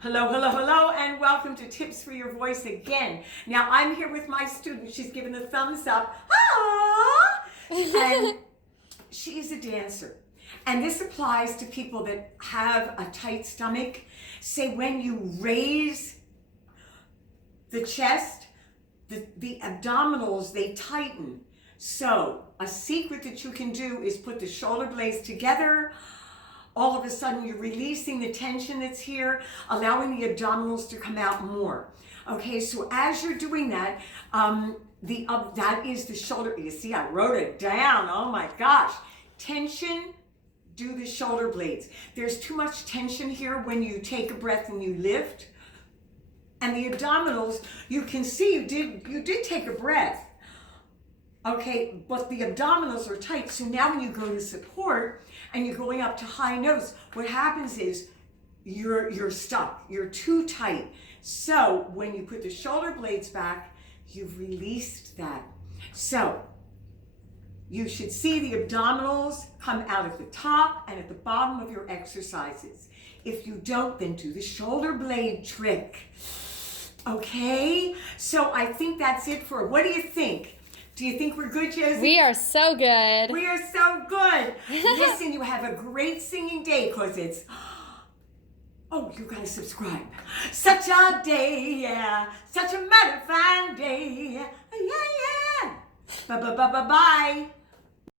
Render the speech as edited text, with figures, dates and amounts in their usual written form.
Hello, hello, hello, and welcome to Tips for Your Voice again. Now, I'm here with my student. She's giving the thumbs up. Ah! And she is a dancer. And this applies to people that have a tight stomach. Say when you raise the chest, the abdominals, they tighten. So a secret that you can do is put the shoulder blades together. All of a sudden you're releasing the tension that's here, allowing the abdominals to come out more. Okay, so as you're doing that, that is the shoulder. You see, I wrote it down. Oh my gosh. Tension, do the shoulder blades. There's too much tension here when you take a breath and you lift. And the abdominals, you can see you did take a breath. Okay, but the abdominals are tight. So now when you go to support and you're going up to high notes, what happens is you're stuck. You're too tight. So when you put the shoulder blades back, you've released that. So you should see the abdominals come out at the top and at the bottom of your exercises. If you don't, then do the shoulder blade trick. Okay, so I think that's it for, what do you think? Do you think we're good, Josie? We are so good. We are so good. Listen, you have a great singing day because it's, oh, you got to subscribe. Such a day, yeah. Such a mighty fine day. Yeah, yeah. Bye.